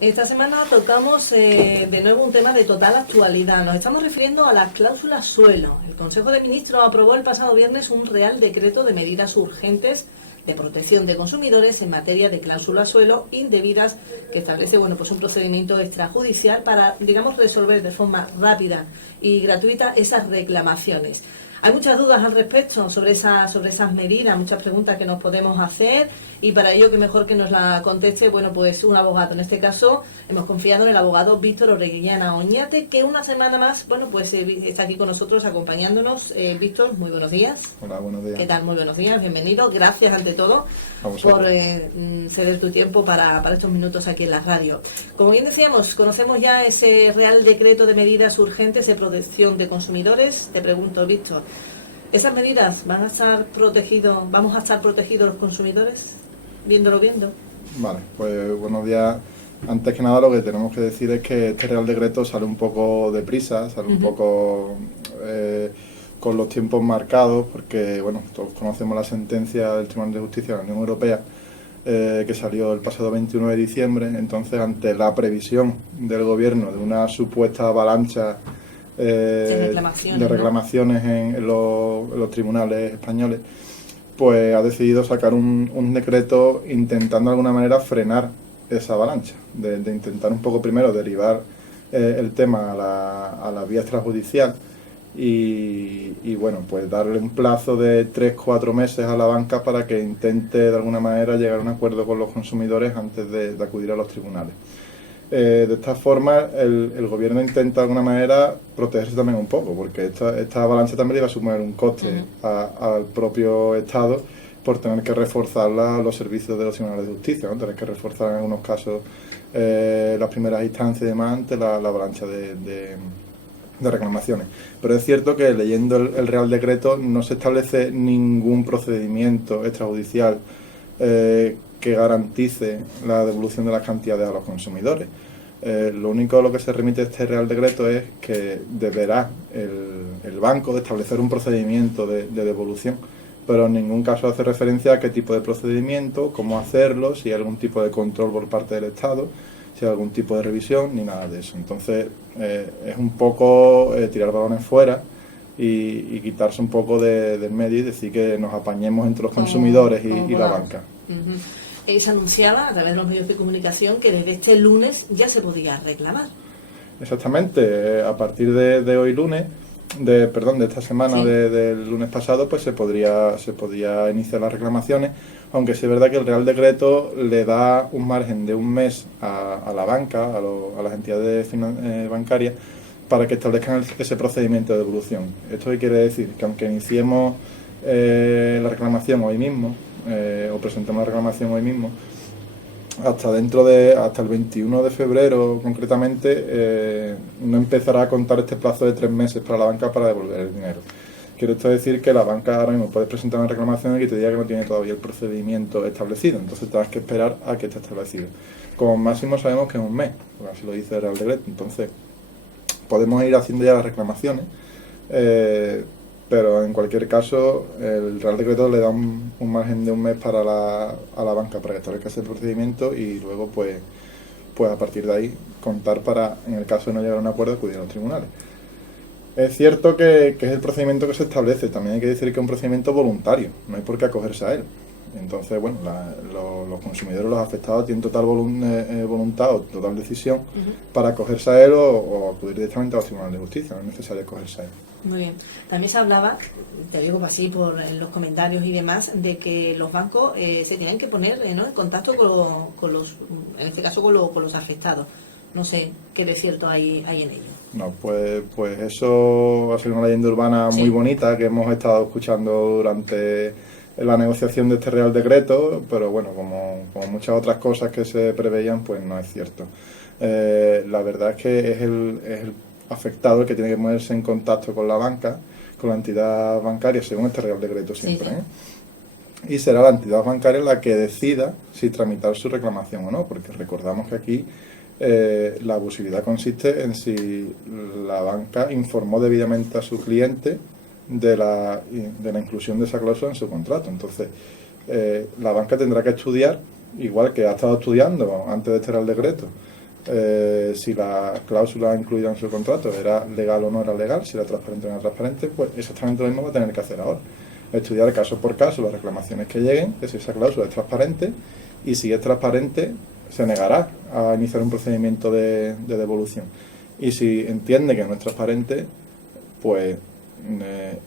Esta semana tocamos de nuevo un tema de total actualidad. Nos estamos refiriendo a las cláusulas suelo. El Consejo de Ministros aprobó el pasado viernes un Real Decreto de medidas urgentes de protección de consumidores en materia de cláusulas suelo indebidas que establece un procedimiento extrajudicial para, digamos, resolver de forma rápida y gratuita esas reclamaciones. Hay muchas dudas al respecto sobre esas medidas, muchas preguntas que nos podemos hacer y para ello que mejor que nos la conteste, un abogado. En este caso hemos confiado en el abogado Víctor Orellana Oñate, que una semana más, está aquí con nosotros acompañándonos. Víctor, muy buenos días. Hola, buenos días. ¿Qué tal? Muy buenos días, bienvenido. Gracias ante todo por ceder tu tiempo para estos minutos aquí en la radio. Como bien decíamos, conocemos ya ese Real Decreto de medidas urgentes de protección de consumidores. Te pregunto, Víctor, ¿esas medidas vamos a estar protegidos los consumidores? Viendo. Vale, pues buenos días. Antes que nada lo que tenemos que decir es que este Real Decreto sale un poco deprisa, sale un poco con los tiempos marcados, porque bueno, todos conocemos la sentencia del Tribunal de Justicia de la Unión Europea que salió el pasado 21 de diciembre, entonces ante la previsión del Gobierno de una supuesta avalancha de reclamaciones en los tribunales españoles, pues ha decidido sacar un decreto intentando de alguna manera frenar esa avalancha, de intentar un poco primero derivar el tema a la vía extrajudicial y bueno, pues darle un plazo de 3-4 meses a la banca para que intente de alguna manera llegar a un acuerdo con los consumidores antes de acudir a los tribunales. De esta forma el gobierno intenta de alguna manera protegerse también un poco, porque esta avalancha también le va a suponer un coste al propio Estado por tener que reforzar los servicios de los tribunales de justicia, ¿no? Tener que reforzar en algunos casos las primeras instancias y demás ante la avalancha de reclamaciones. Pero es cierto que leyendo el Real Decreto no se establece ningún procedimiento extrajudicial que garantice la devolución de las cantidades a los consumidores. Lo único a lo que se remite este Real Decreto es que deberá el banco de establecer un procedimiento de devolución, pero en ningún caso hace referencia a qué tipo de procedimiento, cómo hacerlo, si hay algún tipo de control por parte del Estado, si hay algún tipo de revisión, ni nada de eso. Entonces es un poco tirar balones fuera y quitarse un poco del medio y decir que nos apañemos entre los consumidores y la banca. Se anunciaba a través de los medios de comunicación que desde este lunes ya se podía reclamar. Exactamente, a partir de hoy lunes, de esta semana, sí, del lunes pasado, pues se podía iniciar las reclamaciones, aunque sí es verdad que el Real Decreto le da un margen de un mes a la banca, a las entidades bancarias, para que establezcan ese procedimiento de devolución. ¿Esto qué quiere decir? Que aunque iniciemos la reclamación hoy mismo, o presentemos la reclamación hoy mismo, hasta el 21 de febrero concretamente no empezará a contar este plazo de 3 meses para la banca para devolver el dinero. Quiere esto decir que la banca ahora mismo puede presentar una reclamación y te diga que no tiene todavía el procedimiento establecido, entonces tendrás que esperar a que esté establecido. Como máximo sabemos que es un mes, porque así lo dice el Real Decreto, entonces podemos ir haciendo ya las reclamaciones, pero en cualquier caso el Real Decreto le da un margen de un mes a la banca para que establezca ese procedimiento y luego pues a partir de ahí contar para, en el caso de no llegar a un acuerdo, acudir a los tribunales. Es cierto que es el procedimiento que se establece, también hay que decir que es un procedimiento voluntario, no hay por qué acogerse a él. Entonces, bueno, los consumidores, los afectados, tienen total voluntad o total decisión para acogerse a él o acudir directamente a los tribunales de justicia, no es necesario acogerse a él. Muy bien. También se hablaba, te digo así por los comentarios y demás, de que los bancos se tienen que poner en contacto con los, en este caso con los afectados. No sé qué de cierto hay en ello. No, pues eso va a ser una leyenda urbana muy bonita que hemos estado escuchando durante la negociación de este Real Decreto, pero bueno, como muchas otras cosas que se preveían, pues no es cierto. La verdad es que es el afectado el que tiene que ponerse en contacto con la banca, con la entidad bancaria, según este Real Decreto siempre, y será la entidad bancaria la que decida si tramitar su reclamación o no, porque recordamos que aquí la abusividad consiste en si la banca informó debidamente a su cliente de la inclusión de esa cláusula en su contrato. Entonces, la banca tendrá que estudiar, igual que ha estado estudiando antes de este Real Decreto, si la cláusula incluida en su contrato era legal o no era legal, si era transparente o no era transparente, pues exactamente lo mismo va a tener que hacer ahora. Estudiar caso por caso las reclamaciones que lleguen, de si esa cláusula es transparente, y si es transparente, se negará a iniciar un procedimiento de devolución. Y si entiende que no es transparente, pues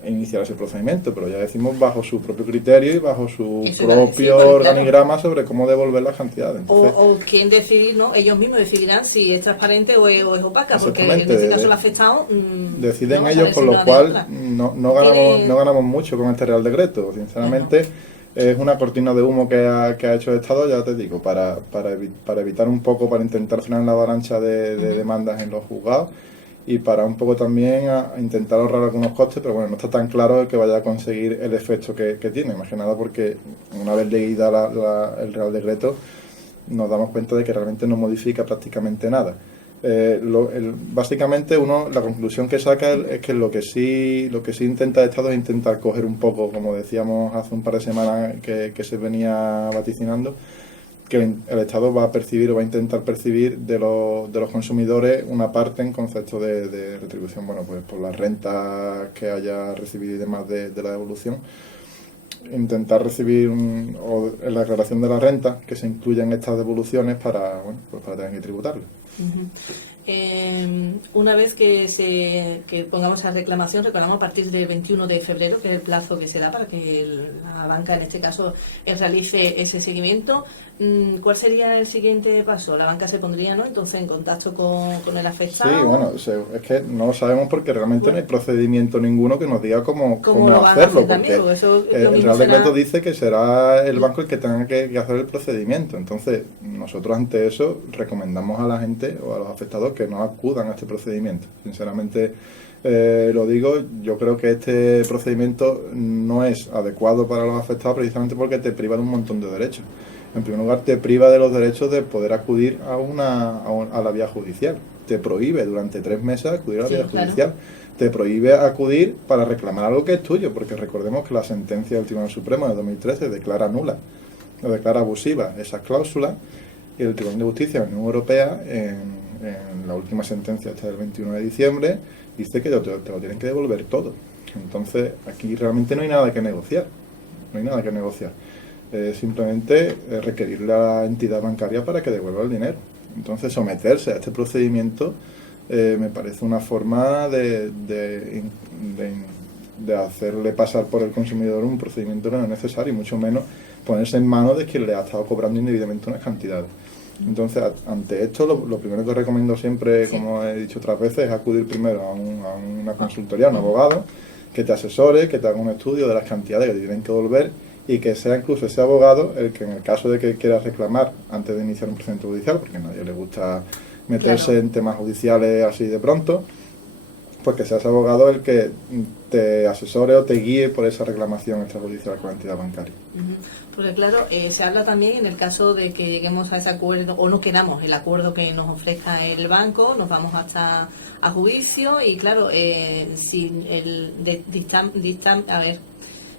iniciar ese procedimiento, pero ya decimos bajo su propio criterio y bajo su propio organigrama sobre cómo devolver las cantidades. Entonces, o quién decidir, ¿no? Ellos mismos decidirán si es transparente o es opaca, porque en este caso el afectado deciden ellos, con lo cual no ganamos mucho con este Real Decreto, sinceramente. Es una cortina de humo que ha hecho el Estado, ya te digo, para evitar un poco, para intentar frenar la avalancha de demandas en los juzgados, y para un poco también a intentar ahorrar algunos costes, pero bueno, no está tan claro que vaya a conseguir el efecto que tiene, más que nada porque una vez leída el Real Decreto nos damos cuenta de que realmente no modifica prácticamente nada. Básicamente la conclusión que saca es que lo que sí intenta el Estado es intentar coger un poco, como decíamos hace un par de semanas que se venía vaticinando, que el Estado va a percibir o va a intentar percibir de los consumidores una parte en concepto de retribución, bueno, pues por las rentas que haya recibido y demás de la devolución, intentar recibir la declaración de la renta que se incluya en estas devoluciones para tener que tributarlo. Una vez que pongamos esa reclamación, recordamos a partir del 21 de febrero, que es el plazo que se da para que la banca, en este caso, realice ese seguimiento. ¿Cuál sería el siguiente paso? La banca se pondría, ¿no?, entonces en contacto con el afectado. Sí, bueno, es que no lo sabemos porque realmente no hay procedimiento ninguno que nos diga cómo hacerlo, porque el Real Decreto dice que será el banco el que tenga que hacer el procedimiento. Entonces, nosotros ante eso recomendamos a la gente o a los afectados que no acudan a este procedimiento. Sinceramente, lo digo, yo creo que este procedimiento no es adecuado para los afectados precisamente porque te priva de un montón de derechos. En primer lugar, te priva de los derechos de poder acudir a la vía judicial. Te prohíbe durante 3 meses acudir a la vía judicial. Te prohíbe acudir para reclamar algo que es tuyo, porque recordemos que la sentencia del Tribunal Supremo de 2013 declara nula o declara abusiva esas cláusulas, y el Tribunal de Justicia de la Unión Europea, en la última sentencia del 21 de diciembre, dice que te lo tienen que devolver todo. Entonces, aquí realmente no hay nada que negociar. No hay nada que negociar. Simplemente requerirle a la entidad bancaria para que devuelva el dinero. Entonces, someterse a este procedimiento me parece una forma de hacerle pasar por el consumidor un procedimiento que no es necesario, y mucho menos ponerse en manos de quien le ha estado cobrando indebidamente unas cantidades. Entonces, ante esto, lo primero que recomiendo siempre, como he dicho otras veces, es acudir primero a una consultoría, a un abogado, que te asesore, que te haga un estudio de las cantidades que te tienen que devolver, y que sea incluso ese abogado el que, en el caso de que quieras reclamar antes de iniciar un procedimiento judicial, porque a nadie le gusta meterse en temas judiciales así de pronto, pues que sea ese abogado el que te asesore o te guíe por esa reclamación extrajudicial con la entidad bancaria. Porque claro, se habla también en el caso de que lleguemos a ese acuerdo o no queramos el acuerdo que nos ofrezca el banco, nos vamos hasta a juicio, y claro, si el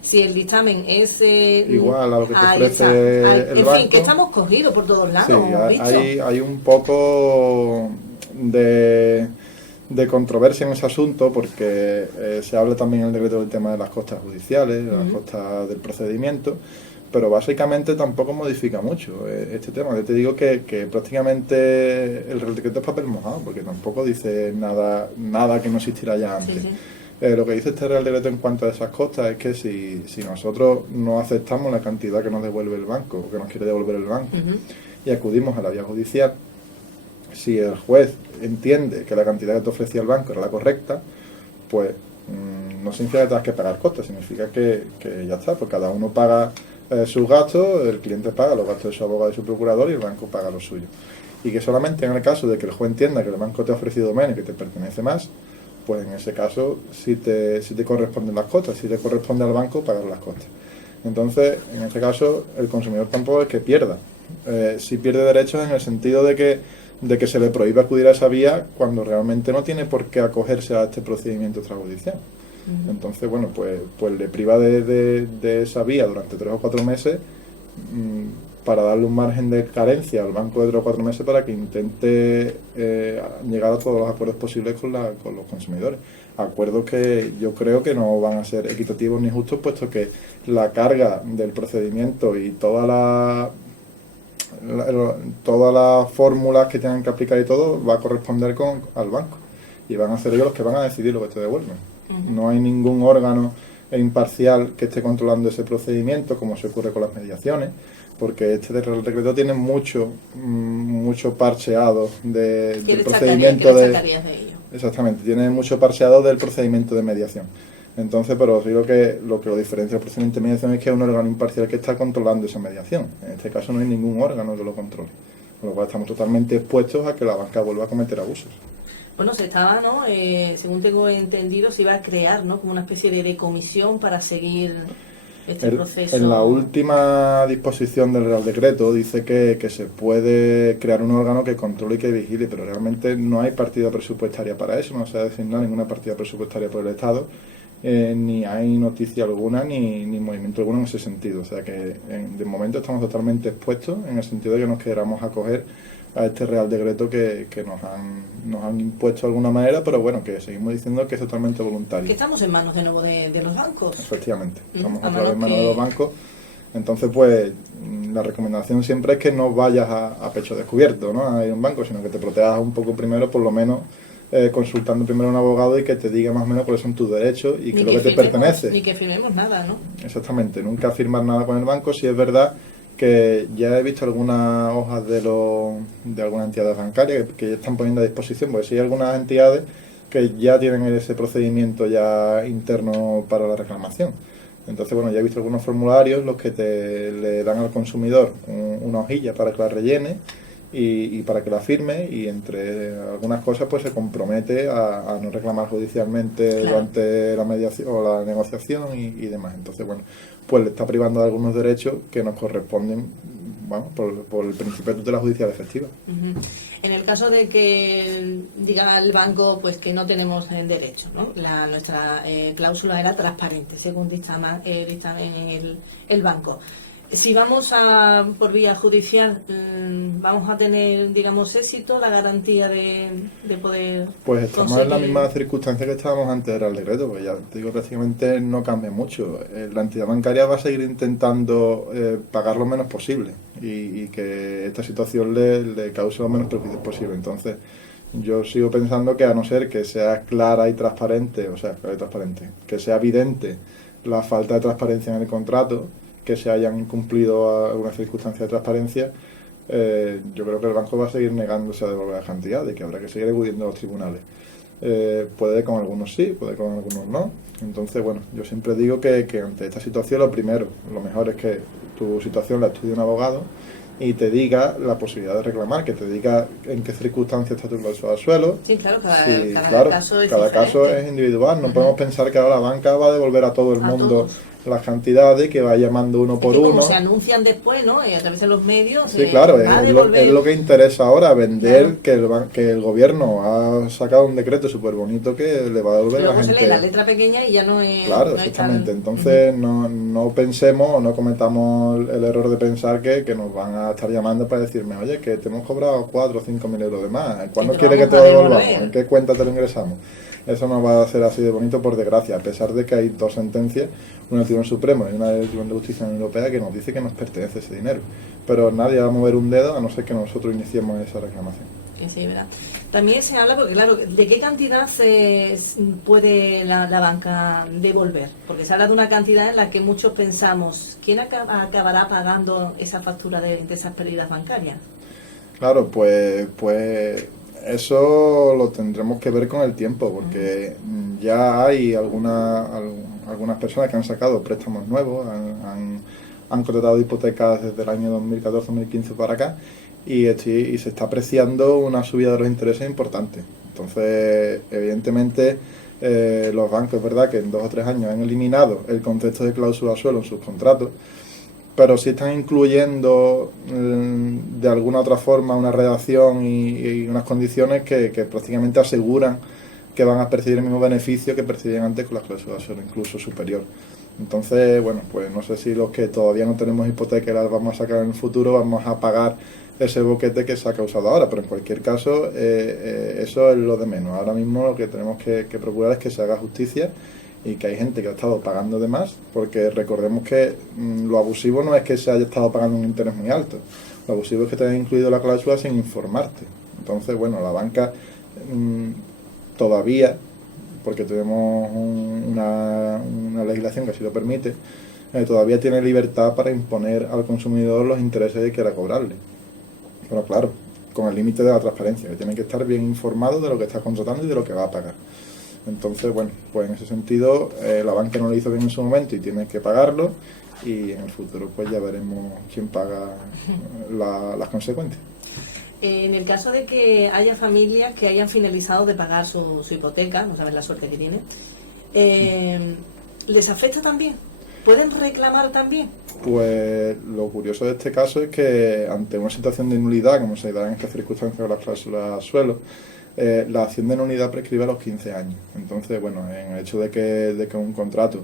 si el dictamen es igual a lo que te ofrece el banco, en fin, que estamos cogidos por todos lados. Sí, hay un poco de controversia en ese asunto, porque se habla también en el decreto del tema de las costas judiciales, las costas del procedimiento, pero básicamente tampoco modifica mucho este tema. Yo te digo que prácticamente el Real Decreto es papel mojado, porque tampoco dice nada que no existiera ya antes. Sí. Lo que dice este Real Decreto en cuanto a esas costas es que si nosotros no aceptamos la cantidad que nos devuelve el banco, o que nos quiere devolver el banco, y acudimos a la vía judicial, si el juez entiende que la cantidad que te ofrecía el banco era la correcta, pues no significa que tengas que pagar costas, significa que ya está, pues cada uno paga sus gastos, el cliente paga los gastos de su abogado y su procurador, y el banco paga los suyos. Y que solamente en el caso de que el juez entienda que el banco te ha ofrecido menos y que te pertenece más, pues en ese caso sí te corresponden las costas, sí te corresponde al banco pagar las costas. Entonces, en este caso, el consumidor tampoco es que pierda. Sí pierde derechos en el sentido de que se le prohíbe acudir a esa vía cuando realmente no tiene por qué acogerse a este procedimiento extrajudicial. Entonces, bueno, pues le priva de esa vía durante 3 o 4 meses, para darle un margen de carencia al banco de 3 o 4 meses para que intente llegar a todos los acuerdos posibles con los consumidores. Acuerdos que yo creo que no van a ser equitativos ni justos, puesto que la carga del procedimiento y todas las fórmulas que tengan que aplicar y todo va a corresponder al banco. Y van a ser ellos los que van a decidir lo que te devuelven. No hay ningún órgano imparcial que esté controlando ese procedimiento, como se ocurre con las mediaciones, porque este Real Decreto tiene mucho parcheado del procedimiento de ello? Exactamente, tiene mucho parcheado del procedimiento de mediación. Entonces, pero sí lo que lo diferencia del procedimiento de mediación es que es un órgano imparcial que está controlando esa mediación. En este caso no hay ningún órgano que lo controle, con lo cual estamos totalmente expuestos a que la banca vuelva a cometer abusos. Bueno, se estaba, ¿no? Según tengo entendido, se iba a crear, ¿no? Como una especie de comisión para seguir este proceso. En la última disposición del Real Decreto dice que se puede crear un órgano que controle y que vigile, pero realmente no hay partida presupuestaria para eso, no se ha designado ninguna partida presupuestaria por el Estado, ni hay noticia alguna ni movimiento alguno en ese sentido. O sea que de momento estamos totalmente expuestos en el sentido de que nos queramos acoger a este Real Decreto que nos han impuesto de alguna manera, pero bueno, que seguimos diciendo que es totalmente voluntario. Que estamos en manos de nuevo de los bancos. Efectivamente, estamos otra vez en manos de los bancos. Entonces, pues, la recomendación siempre es que no vayas a pecho descubierto, ¿no? A ir a un banco, sino que te protejas un poco primero, por lo menos consultando primero a un abogado y que te diga más o menos cuáles son tus derechos y qué es lo que te pertenece. Ni que firmemos nada, ¿no? Exactamente, nunca firmar nada con el banco. Si es verdad que ya he visto algunas hojas de algunas entidades bancarias que ya están poniendo a disposición, porque sí hay algunas entidades que ya tienen ese procedimiento ya interno para la reclamación. Entonces, bueno, ya he visto algunos formularios los que le dan al consumidor una hojilla para que la rellene y para que la firme, y entre algunas cosas pues se compromete a no reclamar judicialmente durante la mediación o la negociación y demás. Entonces, bueno, pues le está privando de algunos derechos que nos corresponden, bueno, por el principio de tutela judicial efectiva. En el caso de que diga el banco pues que no tenemos el derecho, ¿no? Nuestra cláusula era transparente, según dictamen el banco. Si vamos por vía judicial, ¿vamos a tener, digamos, éxito, la garantía de poder Pues estamos en la misma circunstancia que estábamos antes del Real Decreto, pues ya te digo, prácticamente no cambia mucho. La entidad bancaria va a seguir intentando pagar lo menos posible y que esta situación le cause los menos perjuicios posible. Entonces, yo sigo pensando que a no ser que sea clara y transparente, que sea evidente la falta de transparencia en el contrato, que se hayan incumplido algunas circunstancias de transparencia, yo creo que el banco va a seguir negándose a devolver la cantidad y que habrá que seguir acudiendo a los tribunales. Puede con algunos sí, puede con algunos no. Entonces, bueno, yo siempre digo que ante esta situación lo mejor es que tu situación la estudie un abogado y te diga la posibilidad de reclamar, que te diga en qué circunstancias está tu cláusula de suelo. Sí, claro, cada caso es individual. No podemos pensar que ahora la banca va a devolver a todo el mundo las cantidades, que va llamando uno por uno. Como se anuncian después, ¿no? A través de los medios. Sí, claro, es lo que interesa ahora, vender, claro, que el gobierno ha sacado un decreto súper bonito que le va a devolver a la gente. Luego se lee la letra pequeña y ya no es... Claro, no exactamente. Entonces no pensemos o no cometamos el error de pensar que nos van a estar llamando para decirme, oye, que te hemos cobrado 4 o 5 mil euros de más. ¿Cuándo quieres que te lo devolvamos? ¿En qué cuenta te lo ingresamos? Eso no va a ser así de bonito, por desgracia, a pesar de que hay 2 sentencias, una del Tribunal Supremo y una del Tribunal de Justicia de la Unión Europea, que nos dice que nos pertenece ese dinero. Pero nadie va a mover un dedo a no ser que nosotros iniciemos esa reclamación. Sí, ¿verdad? También se habla, porque claro, ¿de qué cantidad puede la banca devolver? Porque se habla de una cantidad en la que muchos pensamos, ¿quién acabará pagando esa factura de esas pérdidas bancarias? Claro, pues eso lo tendremos que ver con el tiempo, porque ya hay algunas personas que han sacado préstamos nuevos, han contratado hipotecas desde el año 2014-2015 para acá, y se está apreciando una subida de los intereses importante. Entonces, evidentemente, los bancos, es verdad que en 2 o 3 años han eliminado el concepto de cláusula suelo en sus contratos, pero sí están incluyendo de alguna otra forma una redacción y unas condiciones que prácticamente aseguran que van a percibir el mismo beneficio que percibían antes con las cláusulas suelo, incluso superior. Entonces, bueno, pues no sé si los que todavía no tenemos hipoteca y las vamos a sacar en el futuro, vamos a pagar ese boquete que se ha causado ahora, pero en cualquier caso, eso es lo de menos. Ahora mismo lo que tenemos que procurar es que se haga justicia y que hay gente que ha estado pagando de más, porque recordemos que lo abusivo no es que se haya estado pagando un interés muy alto, lo abusivo es que te haya incluido la cláusula sin informarte. Entonces, bueno, la banca todavía, porque tenemos una legislación que así lo permite, todavía tiene libertad para imponer al consumidor los intereses que quiera cobrarle. Pero claro, con el límite de la transparencia, que tiene que estar bien informado de lo que está contratando y de lo que va a pagar. Entonces, bueno, pues en ese sentido, la banca no lo hizo bien en su momento y tiene que pagarlo, y en el futuro pues ya veremos quién paga las consecuencias. En el caso de que haya familias que hayan finalizado de pagar su hipoteca, no sabes la suerte que tienen, ¿les afecta también? ¿Pueden reclamar también? Pues lo curioso de este caso es que ante una situación de nulidad, como se da en estas circunstancias con las cláusulas suelo, la acción de nulidad prescribe a los 15 años. Entonces, bueno, en el hecho de que un contrato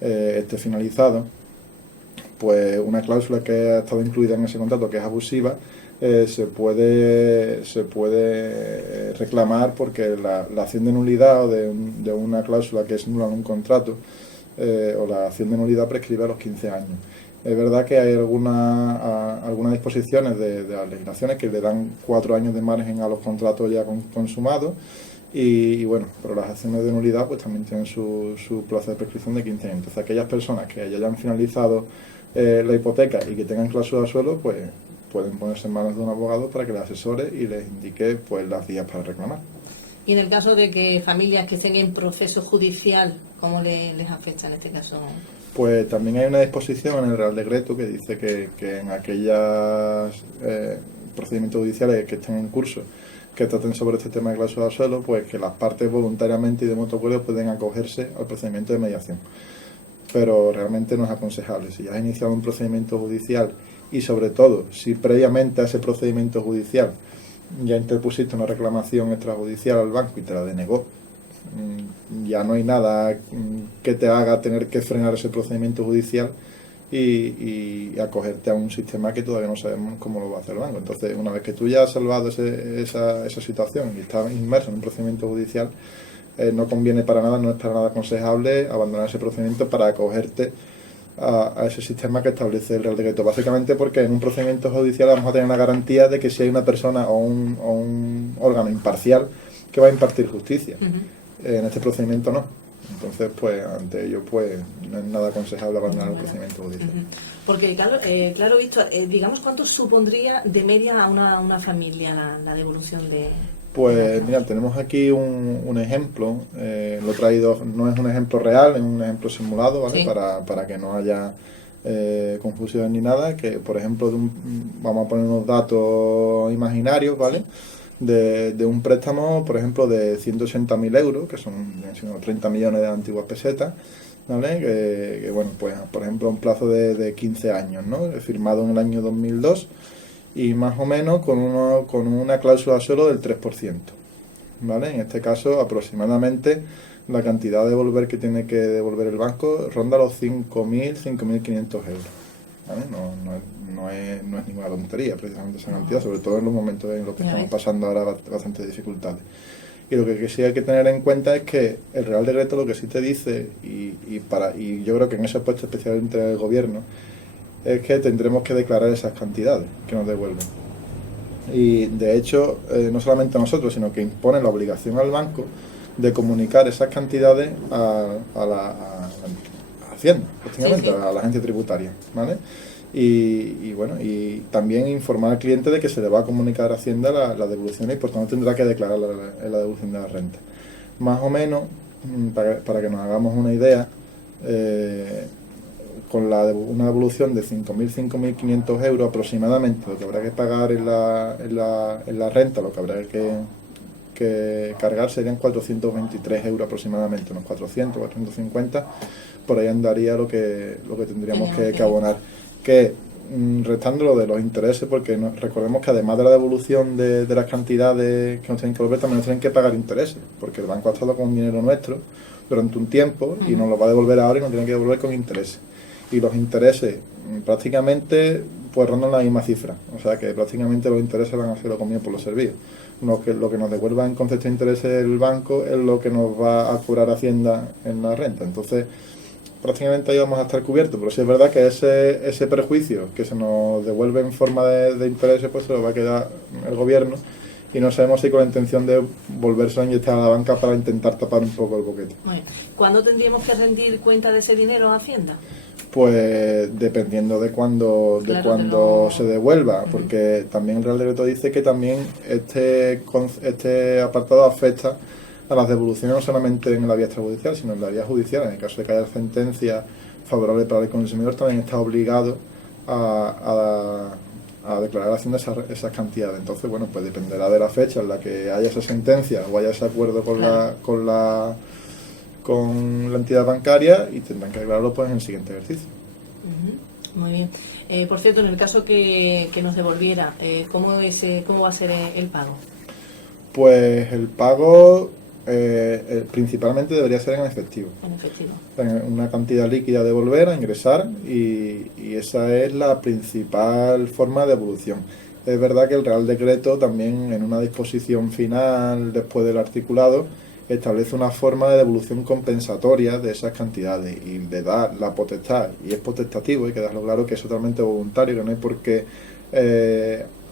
esté finalizado, pues una cláusula que ha estado incluida en ese contrato, que es abusiva, se puede reclamar, porque la acción de nulidad o de una cláusula que es nula en un contrato, o la acción de nulidad prescribe a los 15 años. Es verdad que hay algunas disposiciones de las legislaciones que le dan 4 años de margen a los contratos ya consumados, y bueno, pero las acciones de nulidad pues también tienen su plazo de prescripción de 15 años. Entonces, aquellas personas que ya hayan finalizado la hipoteca y que tengan cláusula de suelo, pues pueden ponerse en manos de un abogado para que les asesore y les indique pues las vías para reclamar. Y en el caso de que familias que estén en proceso judicial, ¿cómo les afecta en este caso? Pues también hay una disposición en el Real Decreto que dice que en aquellos procedimientos judiciales que estén en curso, que traten sobre este tema de cláusula de suelo, pues que las partes voluntariamente y de mutuo acuerdo pueden acogerse al procedimiento de mediación. Pero realmente no es aconsejable. Si ya has iniciado un procedimiento judicial, y sobre todo si previamente a ese procedimiento judicial ya interpusiste una reclamación extrajudicial al banco y te la denegó, ya no hay nada que te haga tener que frenar ese procedimiento judicial y acogerte a un sistema que todavía no sabemos cómo lo va a hacer el banco. Entonces, una vez que tú ya has salvado esa situación y estás inmerso en un procedimiento judicial, no conviene para nada, no es para nada aconsejable abandonar ese procedimiento para acogerte a ese sistema que establece el Real Decreto. Básicamente porque en un procedimiento judicial vamos a tener la garantía de que si hay una persona o un órgano imparcial que va a impartir justicia. En este procedimiento no. Entonces, pues, ante ello, pues, no es nada aconsejable abandonar el procedimiento judicial. Porque, claro, Víctor, digamos, ¿cuánto supondría de media a una familia la devolución de...? Pues, mira, tenemos aquí un ejemplo, lo he traído, no es un ejemplo real, es un ejemplo simulado, ¿vale? Sí. Para que no haya confusión ni nada, que, por ejemplo, vamos a poner unos datos imaginarios, ¿vale? De un préstamo, por ejemplo, de 180.000 euros, que son 30 millones de antiguas pesetas, ¿vale? Que bueno, pues, por ejemplo, un plazo de 15 años, ¿no? Firmado en el año 2002, y más o menos con una cláusula solo del 3%, ¿vale? En este caso, aproximadamente, la cantidad de devolver que tiene que devolver el banco ronda los 5.500 euros, ¿vale? No es ninguna tontería precisamente esa cantidad, sobre todo en los momentos en los que estamos pasando ahora bastantes dificultades. Y lo que sí hay que tener en cuenta es que el Real Decreto lo que sí te dice, y yo creo que en ese aspecto especialmente del gobierno, es que tendremos que declarar esas cantidades que nos devuelven. Y de hecho, no solamente a nosotros, sino que impone la obligación al banco de comunicar esas cantidades a Hacienda, prácticamente, sí. A la agencia tributaria, ¿vale? Y bueno, y también informar al cliente de que se le va a comunicar a Hacienda la devolución, y por tanto tendrá que declarar la devolución de la renta. Más o menos, para que nos hagamos una idea, con una devolución de 5.500 euros aproximadamente, lo que habrá que pagar en la renta, lo que habrá que cargar serían 423 euros aproximadamente, unos 400, 450, por ahí andaría lo que tendríamos que abonar. Que restándolo de los intereses, porque recordemos que además de la devolución de las cantidades que nos tienen que devolver, también nos tienen que pagar intereses, porque el banco ha estado con dinero nuestro durante un tiempo y nos lo va a devolver ahora y nos tiene que devolver con intereses. Y los intereses prácticamente pues rondan la misma cifra, o sea que prácticamente los intereses van a ser lo comido por los servicios. Lo que nos devuelva en concepto de intereses el banco es lo que nos va a cobrar Hacienda en la renta. Entonces, prácticamente ahí vamos a estar cubiertos, pero sí es verdad que ese perjuicio que se nos devuelve en forma de intereses, pues se lo va a quedar el gobierno, y no sabemos si con la intención de volverse a inyectar a la banca para intentar tapar un poco el boquete. Bueno, ¿cuándo tendríamos que rendir cuenta de ese dinero a Hacienda? Pues dependiendo de cuándo se devuelva, porque también el Real Decreto dice que también este apartado afecta a las devoluciones no solamente en la vía extrajudicial, sino en la vía judicial. En el caso de que haya sentencia favorable para el consumidor, también está obligado a declarar haciendo esas cantidades. Entonces, bueno, pues dependerá de la fecha en la que haya esa sentencia o haya ese acuerdo con la entidad bancaria, y tendrán que declararlo pues en el siguiente ejercicio. Muy bien. Por cierto, en el caso que nos devolviera, ¿cómo va a ser el pago? Pues el pago principalmente debería ser en efectivo. En efectivo. Una cantidad líquida a devolver, a ingresar, y esa es la principal forma de devolución. Es verdad que el Real Decreto también, en una disposición final después del articulado, establece una forma de devolución compensatoria de esas cantidades y le da la potestad, y es potestativo, hay que dejarlo claro, que es totalmente voluntario, que no hay por qué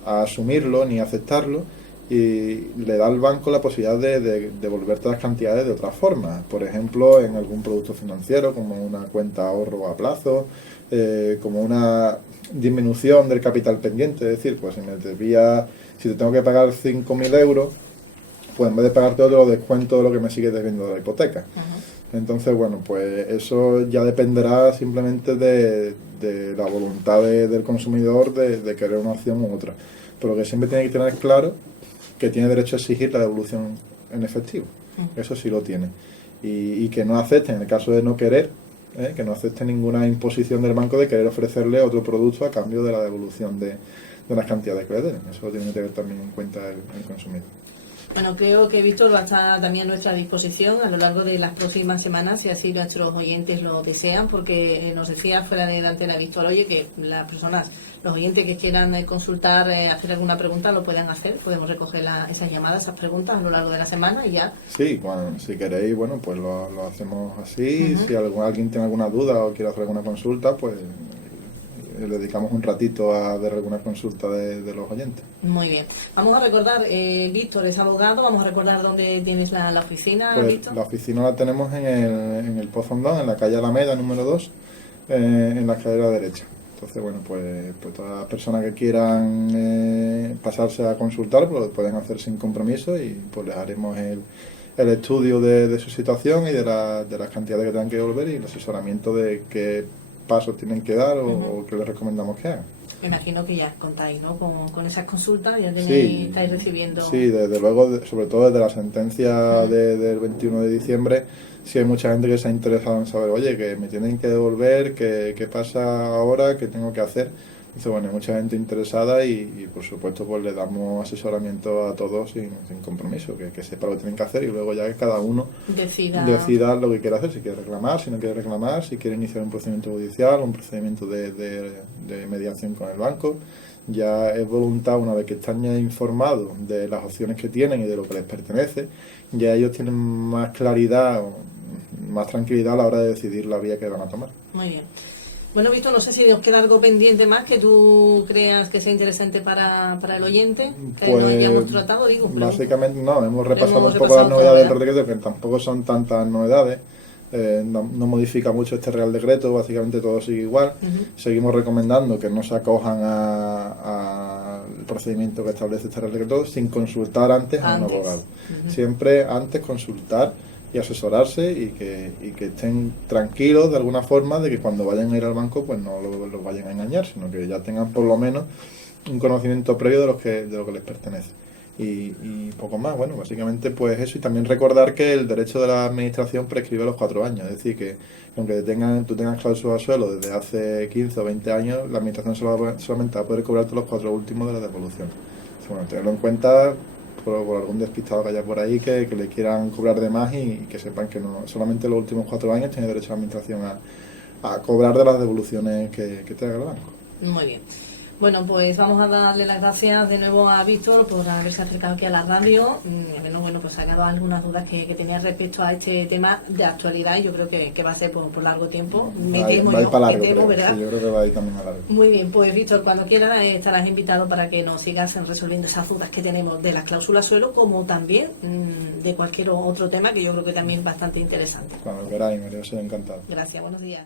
asumirlo ni aceptarlo, y le da al banco la posibilidad de devolver todas las cantidades de otra forma, por ejemplo en algún producto financiero como una cuenta ahorro a plazo, como una disminución del capital pendiente, es decir, pues si te tengo que pagar 5.000 euros, pues en vez de pagarte otro, lo descuento de lo que me sigue debiendo de la hipoteca. Uh-huh. Entonces, bueno, pues eso ya dependerá simplemente de la voluntad del consumidor de querer una opción u otra. Pero que siempre tiene que tener claro que tiene derecho a exigir la devolución en efectivo. Uh-huh. Eso sí lo tiene. Y que no acepte, en el caso de no querer, que no acepte ninguna imposición del banco de querer ofrecerle otro producto a cambio de la devolución de las cantidades que le den. Eso lo tiene que tener también en cuenta el consumidor. Bueno, creo que Víctor va a estar también a nuestra disposición a lo largo de las próximas semanas, si así nuestros oyentes lo desean, porque nos decía fuera de la antena Víctor, oye, que las personas, los oyentes que quieran consultar, hacer alguna pregunta, lo puedan hacer. Podemos recoger esas llamadas, esas preguntas a lo largo de la semana y ya. Sí, si queréis, bueno, pues lo hacemos así. Uh-huh. Si alguien tiene alguna duda o quiere hacer alguna consulta, pues le dedicamos un ratito a ver alguna consulta de los oyentes. Muy bien. Vamos a recordar, Víctor es abogado, vamos a recordar dónde tienes la oficina, pues, Víctor. La oficina la tenemos en el Pozondón, en la calle Alameda, número 2, en la escalera derecha. Entonces, bueno, pues todas las personas que quieran pasarse a consultar, pues lo pueden hacer sin compromiso, y pues les haremos el estudio de su situación y de las cantidades que tengan que devolver, y el asesoramiento de qué pasos tienen que dar o qué les recomendamos que hagan. Me imagino que ya contáis, ¿no? Con esas consultas, ya estáis recibiendo. Sí, desde luego, sobre todo desde la sentencia del 21 de diciembre, sí hay mucha gente que se ha interesado en saber, oye, que me tienen que devolver, qué pasa ahora, qué tengo que hacer. Entonces, bueno, hay mucha gente interesada, y por supuesto pues le damos asesoramiento a todos sin compromiso, que sepa lo que tienen que hacer, y luego ya que cada uno decida lo que quiere hacer, si quiere reclamar, si no quiere reclamar, si quiere iniciar un procedimiento judicial, un procedimiento de mediación con el banco. Ya es voluntad, una vez que están ya informados de las opciones que tienen y de lo que les pertenece, ya ellos tienen más claridad, más tranquilidad a la hora de decidir la vía que van a tomar. Muy bien. Bueno, Víctor, no sé si nos queda algo pendiente más que tú creas que sea interesante para el oyente, que pues, no hayamos tratado, digo. Básicamente no, hemos repasado un poco las novedades del Decreto, que tampoco son tantas novedades. No modifica mucho este Real Decreto, básicamente todo sigue igual. Uh-huh. Seguimos recomendando que no se acojan al procedimiento que establece este Real Decreto sin consultar antes a un abogado. Uh-huh. Siempre antes consultar y asesorarse, y que estén tranquilos de alguna forma de que cuando vayan a ir al banco pues no los vayan a engañar, sino que ya tengan por lo menos un conocimiento previo de lo que les pertenece. y poco más. Bueno, básicamente pues eso, y también recordar que el derecho de la administración prescribe los 4 años, es decir, que aunque tú tengas cláusula suelo desde hace 15 o 20 años, la administración solamente va a poder cobrarte los 4 últimos de la devolución. Entonces, bueno, tenerlo en cuenta por algún despistado que haya por ahí que le quieran cobrar de más y que sepan que no solamente los últimos 4 años tiene derecho la administración a cobrar de las devoluciones que te haga el banco. Muy bien. Bueno, pues vamos a darle las gracias de nuevo a Víctor por haberse acercado aquí a la radio. Menos, bueno, pues ha dado algunas dudas que tenía respecto a este tema de actualidad y yo creo que va a ser por largo tiempo. Va a ir para largo, ¿verdad? Sí, yo creo que va a ir también a largo. Muy bien, pues Víctor, cuando quieras estarás invitado para que nos sigas resolviendo esas dudas que tenemos de las cláusulas suelo, como también de cualquier otro tema que yo creo que también es bastante interesante. Cuando queráis, María, os encantado. Gracias, buenos días.